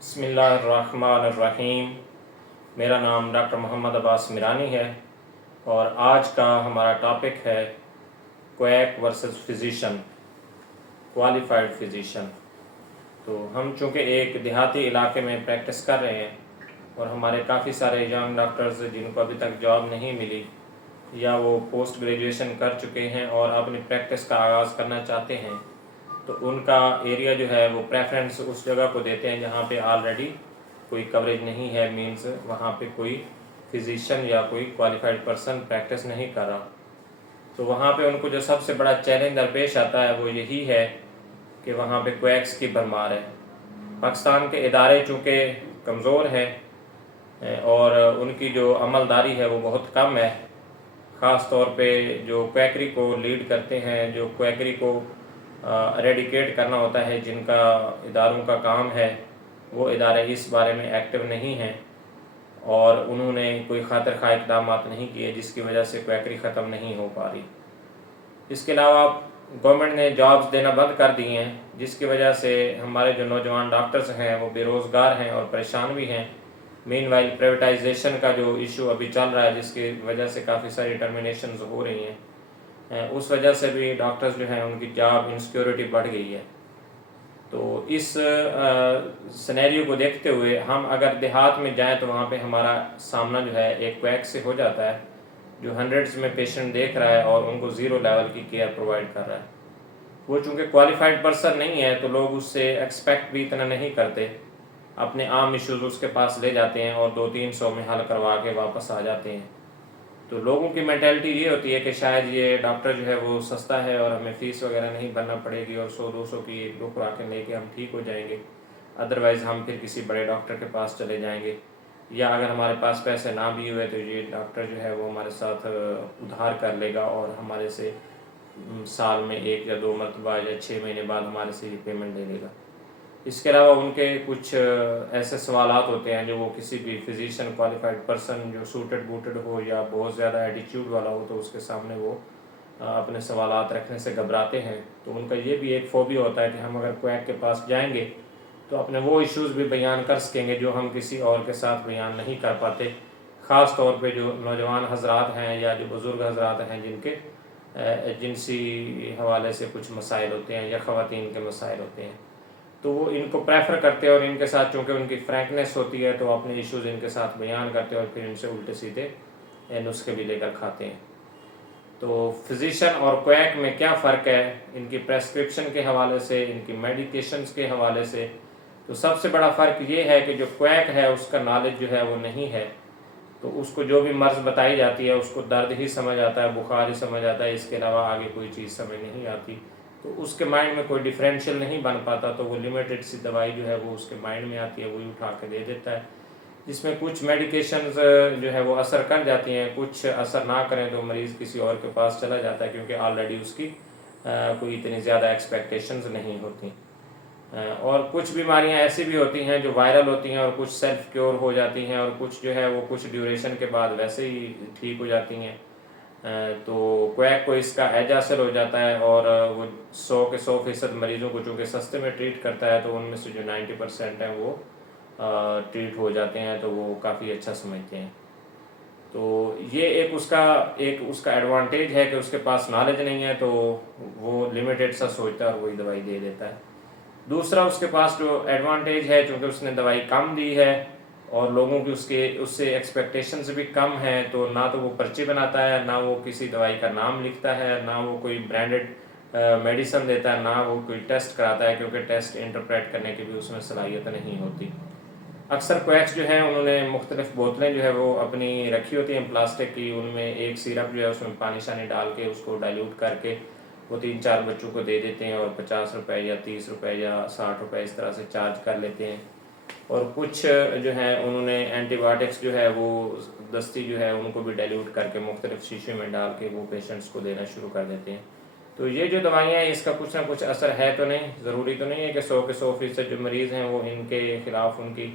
بسم اللہ الرحمن الرحیم۔ میرا نام ڈاکٹر محمد عباس میرانی ہے اور آج کا ہمارا ٹاپک ہے quack versus physician, qualified physician. تو ہم چونکہ ایک دیہاتی علاقے میں پریکٹس کر رہے ہیں اور ہمارے کافی سارے ینگ ڈاکٹرز جن کو ابھی تک جاب نہیں ملی یا وہ پوسٹ گریجویشن کر چکے ہیں اور اپنی پریکٹس کا آغاز کرنا چاہتے ہیں، تو ان کا ایریا جو ہے وہ پریفرنس اس جگہ کو دیتے ہیں جہاں پہ آلریڈی کوئی کوریج نہیں ہے، مینز وہاں پہ کوئی فزیشین یا کوئی کوالیفائڈ پرسن پریکٹس نہیں کر رہا۔ تو وہاں پہ ان کو جو سب سے بڑا چیلنج درپیش آتا ہے وہ یہی ہے کہ وہاں پہ کویکس کی بھرمار ہے۔ پاکستان کے ادارے چونکہ کمزور ہیں اور ان کی جو عمل داری ہے وہ بہت کم ہے، خاص طور پہ جو کویکری کو لیڈ کرتے ہیں، جو کویکری کو اریڈیکیٹ کرنا ہوتا ہے، جن کا اداروں کا کام ہے، وہ ادارے اس بارے میں ایکٹیو نہیں ہیں اور انہوں نے کوئی خاطر خواہ اقدامات نہیں کیے، جس کی وجہ سے کویکری ختم نہیں ہو پا رہی۔ اس کے علاوہ گورنمنٹ نے جابز دینا بند کر دی ہیں، جس کی وجہ سے ہمارے جو نوجوان ڈاکٹرز ہیں وہ بے روزگار ہیں اور پریشان بھی ہیں۔ مین وائل پرائیویٹائزیشن کا جو ایشو ابھی چل رہا ہے، جس کی وجہ سے کافی ساری ٹرمینیشنز ہو رہی ہیں، اس وجہ سے بھی ڈاکٹرز جو ہیں ان کی جاب انسیکیورٹی بڑھ گئی ہے۔ تو اس سینیریو کو دیکھتے ہوئے ہم اگر دیہات میں جائیں تو وہاں پہ ہمارا سامنا جو ہے ایک کویک سے ہو جاتا ہے جو ہنڈریڈز میں پیشنٹ دیکھ رہا ہے اور ان کو زیرو لیول کی کیئر پرووائڈ کر رہا ہے۔ وہ چونکہ کوالیفائڈ پرسن نہیں ہے تو لوگ اس سے ایکسپیکٹ بھی اتنا نہیں کرتے، اپنے عام ایشوز اس کے پاس لے جاتے ہیں اور 200-300 میں حل کروا کے واپس آ جاتے ہیں۔ تو لوگوں کی مینٹیلٹی یہ ہوتی ہے کہ شاید یہ ڈاکٹر جو ہے وہ سستا ہے اور ہمیں فیس وغیرہ نہیں بھرنا پڑے گی اور 100-200 کی 1-2 خوراکیں لے کے ہم ٹھیک ہو جائیں گے، ادروائز ہم پھر کسی بڑے ڈاکٹر کے پاس چلے جائیں گے، یا اگر ہمارے پاس پیسے نہ بھی ہوئے تو یہ ڈاکٹر جو ہے وہ ہمارے ساتھ ادھار کر لے گا اور ہمارے سے سال میں 1 یا 2 مرتبہ یا 6 مہینے بعد ہمارے سے یہ پیمنٹ لے لے گا۔ اس کے علاوہ ان کے کچھ ایسے سوالات ہوتے ہیں جو وہ کسی بھی فزیشین کوالیفائڈ پرسن جو سوٹڈ بوٹڈ ہو یا بہت زیادہ ایٹیچیوڈ والا ہو تو اس کے سامنے وہ اپنے سوالات رکھنے سے گھبراتے ہیں۔ تو ان کا یہ بھی ایک فوبیا ہوتا ہے کہ ہم اگر کویک کے پاس جائیں گے تو اپنے وہ ایشوز بھی بیان کر سکیں گے جو ہم کسی اور کے ساتھ بیان نہیں کر پاتے، خاص طور پہ جو نوجوان حضرات ہیں یا جو بزرگ حضرات ہیں جن کے جنسی حوالے سے کچھ مسائل ہوتے ہیں یا خواتین کے مسائل ہوتے ہیں، تو وہ ان کو پریفر کرتے ہیں اور ان کے ساتھ چونکہ ان کی فرینکنیس ہوتی ہے تو اپنے ایشوز ان کے ساتھ بیان کرتے ہیں اور پھر ان سے الٹے سیدھے نسخے بھی لے کر کھاتے ہیں۔ تو فزیشین اور کویک میں کیا فرق ہے ان کی پریسکرپشن کے حوالے سے، ان کی میڈیکیشنز کے حوالے سے؟ تو سب سے بڑا فرق یہ ہے کہ جو کویک ہے اس کا نالج جو ہے وہ نہیں ہے، تو اس کو جو بھی مرض بتائی جاتی ہے اس کو درد ہی سمجھ آتا ہے، بخار ہی سمجھ آتا ہے، اس کے علاوہ آگے کوئی چیز سمجھ نہیں آتی، تو اس کے مائنڈ میں کوئی ڈیفرینشیل نہیں بن پاتا، تو وہ لمیٹڈ سی دوائی جو ہے وہ اس کے مائنڈ میں آتی ہے، وہی اٹھا کے دے دیتا ہے، جس میں کچھ میڈیکیشنز جو ہے وہ اثر کر جاتی ہیں، کچھ اثر نہ کریں تو مریض کسی اور کے پاس چلا جاتا ہے کیونکہ آلریڈی اس کی کوئی اتنی زیادہ ایکسپیکٹیشنز نہیں ہوتی۔ اور کچھ بیماریاں ایسی بھی ہوتی ہیں جو وائرل ہوتی ہیں اور کچھ سیلف کیور ہو جاتی ہیں اور کچھ جو ہے وہ کچھ ڈیوریشن کے بعد ویسے ہی ٹھیک ہو جاتی ہیں۔ تو کویک کو اس کا ایج حاصل ہو جاتا ہے اور وہ 100% مریضوں کو چونکہ سستے میں ٹریٹ کرتا ہے تو ان میں سے جو 90% ہیں وہ ٹریٹ ہو جاتے ہیں، تو وہ کافی اچھا سمجھتے ہیں۔ تو یہ ایک اس کا ایڈوانٹیج ہے کہ اس کے پاس نالج نہیں ہے تو وہ لمیٹڈ سا سوچتا ہے اور وہی دوائی دے دیتا ہے۔ دوسرا اس کے پاس جو ایڈوانٹیج ہے چونکہ اس نے دوائی کم دی ہے اور لوگوں کی اس سے ایکسپیکٹیشنز بھی کم ہیں، تو نہ تو وہ پرچی بناتا ہے، نہ وہ کسی دوائی کا نام لکھتا ہے، نہ وہ کوئی برانڈڈ میڈیسن دیتا ہے، نہ وہ کوئی ٹیسٹ کراتا ہے کیونکہ ٹیسٹ انٹرپریٹ کرنے کی بھی اس میں صلاحیت نہیں ہوتی۔ اکثر کویکس جو ہیں انہوں نے مختلف بوتلیں جو ہے وہ اپنی رکھی ہوتی ہیں پلاسٹک کی، ان میں ایک سیرپ جو ہے اس میں پانی شانی ڈال کے اس کو ڈائلیوٹ کر کے وہ 3-4 بچوں کو دے دیتے ہیں اور 50 روپے یا 30 روپے یا 60 روپے اس طرح سے چارج کر لیتے ہیں۔ اور کچھ جو ہیں انہوں نے اینٹی بایوٹکس جو ہے وہ دستی جو ہے ان کو بھی ڈائلیوٹ کر کے مختلف شیشے میں ڈال کے وہ پیشنٹس کو دینا شروع کر دیتے ہیں۔ تو یہ جو دوائیاں ہیں اس کا کچھ نہ کچھ اثر ہے تو نہیں، ضروری تو نہیں ہے کہ 100% جو مریض ہیں وہ ان کے خلاف ان کی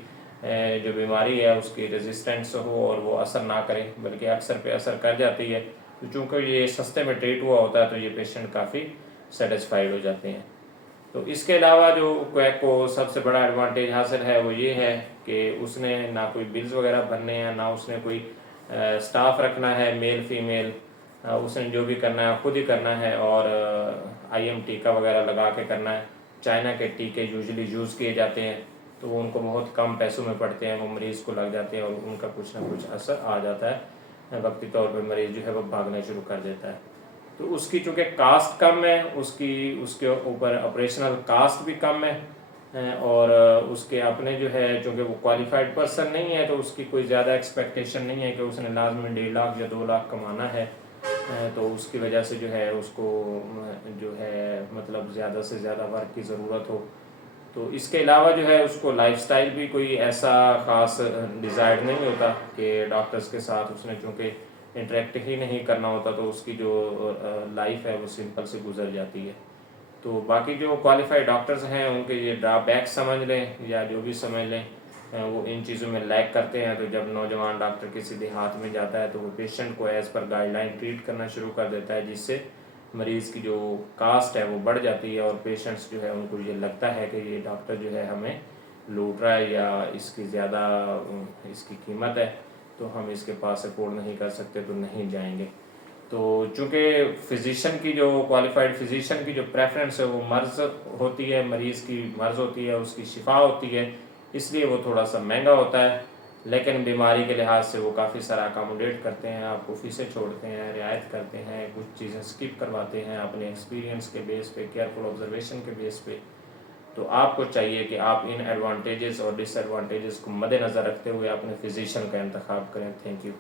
جو بیماری ہے اس کی ریزسٹنس ہو اور وہ اثر نہ کرے، بلکہ اکثر پہ اثر کر جاتی ہے، تو چونکہ یہ سستے میں ٹریٹ ہوا ہوتا ہے تو یہ پیشنٹ کافی سیٹسفائیڈ ہو جاتے ہیں۔ تو اس کے علاوہ جو کویک کو سب سے بڑا ایڈوانٹیج حاصل ہے وہ یہ ہے کہ اس نے نہ کوئی بلز وغیرہ بھرنے ہیں، نہ اس نے کوئی سٹاف رکھنا ہے میل فیمیل، اس نے جو بھی کرنا ہے خود ہی کرنا ہے، اور آئی ایم ٹیکا وغیرہ لگا کے کرنا ہے۔ چائنا کے ٹیکے یوزلی یوز کیے جاتے ہیں تو وہ ان کو بہت کم پیسوں میں پڑتے ہیں، وہ مریض کو لگ جاتے ہیں اور ان کا کچھ نہ کچھ اثر آ جاتا ہے، وقتی طور پہ مریض جو ہے وہ بھاگنا شروع کر دیتا ہے۔ تو اس کی چونکہ کاسٹ کم ہے، اس کے اوپر آپریشنل کاسٹ بھی کم ہے، اور اس کے اپنے جو ہے چونکہ وہ کوالیفائڈ پرسن نہیں ہے تو اس کی کوئی زیادہ ایکسپیکٹیشن نہیں ہے کہ اس نے لازمی 1.5 لاکھ یا 2 لاکھ کمانا ہے، تو اس کی وجہ سے جو ہے اس کو جو ہے مطلب زیادہ سے زیادہ ورک کی ضرورت ہو۔ تو اس کے علاوہ جو ہے اس کو لائف سٹائل بھی کوئی ایسا خاص ڈیزائرڈ نہیں ہوتا کہ ڈاکٹرز کے ساتھ اس نے چونکہ انٹریکٹ ہی نہیں کرنا ہوتا تو اس کی جو لائف ہے وہ سمپل سے گزر جاتی ہے۔ تو باقی جو کوالیفائڈ ڈاکٹرز ہیں ان کے یہ ڈرا بیک سمجھ لیں یا جو بھی سمجھ لیں، وہ ان چیزوں میں لیک کرتے ہیں۔ تو جب نوجوان ڈاکٹر کے سیدھے ہاتھ میں جاتا ہے تو وہ پیشنٹ کو as per guideline treat کرنا شروع کر دیتا ہے، جس سے مریض کی جو کاسٹ ہے وہ بڑھ جاتی ہے، اور پیشنٹس جو ہے ان کو یہ لگتا ہے کہ یہ ڈاکٹر جو ہے ہمیں لوٹ رہا ہے یا اس کی زیادہ اس کی قیمت ہے تو ہم اس کے پاس افورڈ نہیں کر سکتے تو نہیں جائیں گے۔ تو چونکہ فزیشین کی جو کوالیفائڈ فزیشین کی جو پریفرنس ہے وہ مرض ہوتی ہے، مریض کی مرض ہوتی ہے، اس کی شفا ہوتی ہے، اس لیے وہ تھوڑا سا مہنگا ہوتا ہے، لیکن بیماری کے لحاظ سے وہ کافی سارا اکاموڈیٹ کرتے ہیں، آپ کو فیسیں چھوڑتے ہیں، رعایت کرتے ہیں، کچھ چیزیں اسکپ کرواتے ہیں اپنے ایکسپیرینس کے بیس پہ، کیئرفل آبزرویشن کے بیس پہ۔ تو آپ کو چاہیے کہ آپ ان ایڈوانٹیجز اور ڈس ایڈوانٹیجز کو مد نظر رکھتے ہوئے اپنے فزیشین کا انتخاب کریں۔ Thank you.